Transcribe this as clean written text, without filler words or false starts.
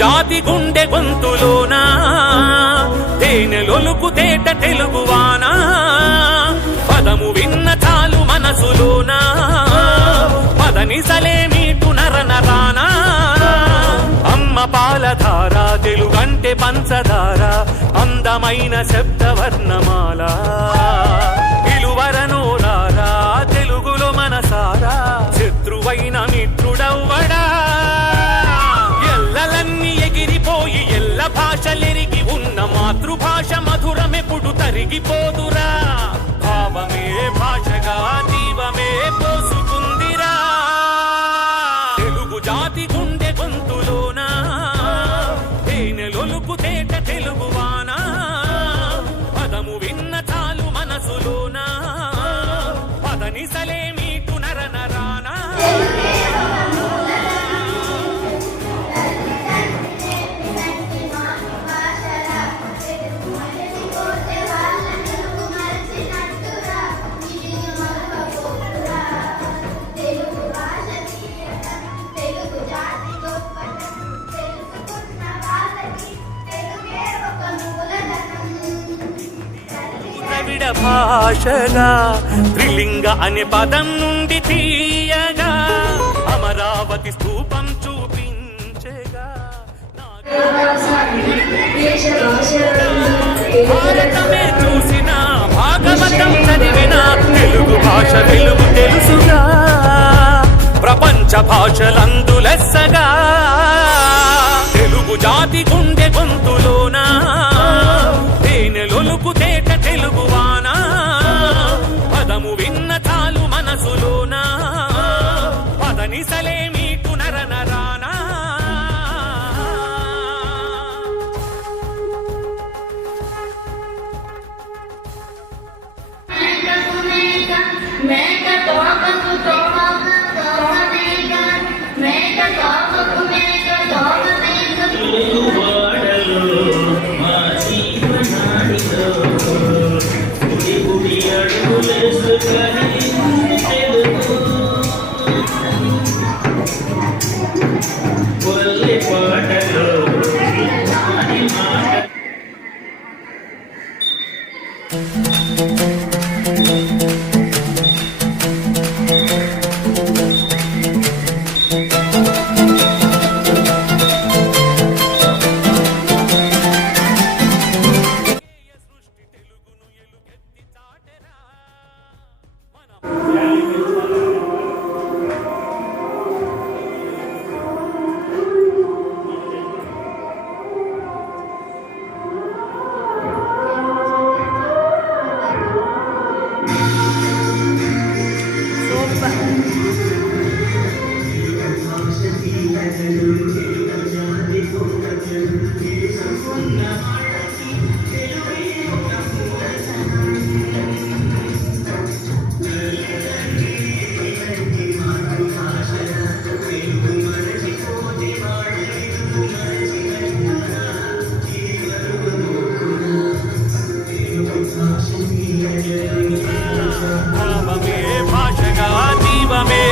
జాతి గుండె గొంతులోనా తేనెలొలుకు తేట తెలుగువానా పదము విన్న చాలు మనసులోనా పదనిసలే మీటు నరనరానా అమ్మ పాలధార తెలుగంటే పంచదార అందమైన శబ్దవర్ణమాల పిలువరనోరారా తెలుగులో మనసారా శత్రువైన మిత్రుడవ్వడా ఎల్లలన్నీ ఎగిరిపోయి ఎల్ల భాషలెరిగి ఉన్న మాతృభాష మధురమెప్పుడు తరిగిపోదురా భావమే భాషగా జీవమే పోసుకుందిరా తెలుగు జాతి గుండె గొంతులోనా తేనెలొలుకు తేట తెలుగువానా పదము విన్న చాలు మనసులోనా పదనిసలే మీటు నరనరానా భాషగా త్రిలింగ అనే పదం నుండి తీయగా అమరావతి స్తూపం చూపించగా భారతమే చూసిన భాగవతం చదివిన తెలుగు భాష వెలుగు తెలుసుగా ప్రపంచ భాషలందు లెస్సగా తెలుగు జాతి గుండె గొంతులోనా తేనెలొలుకు తేట తెలుగువానా పదము విన్న చాలు మనసులోనా పదనిసలే మీటు నరనరానా భావమే భాషగా జీవమే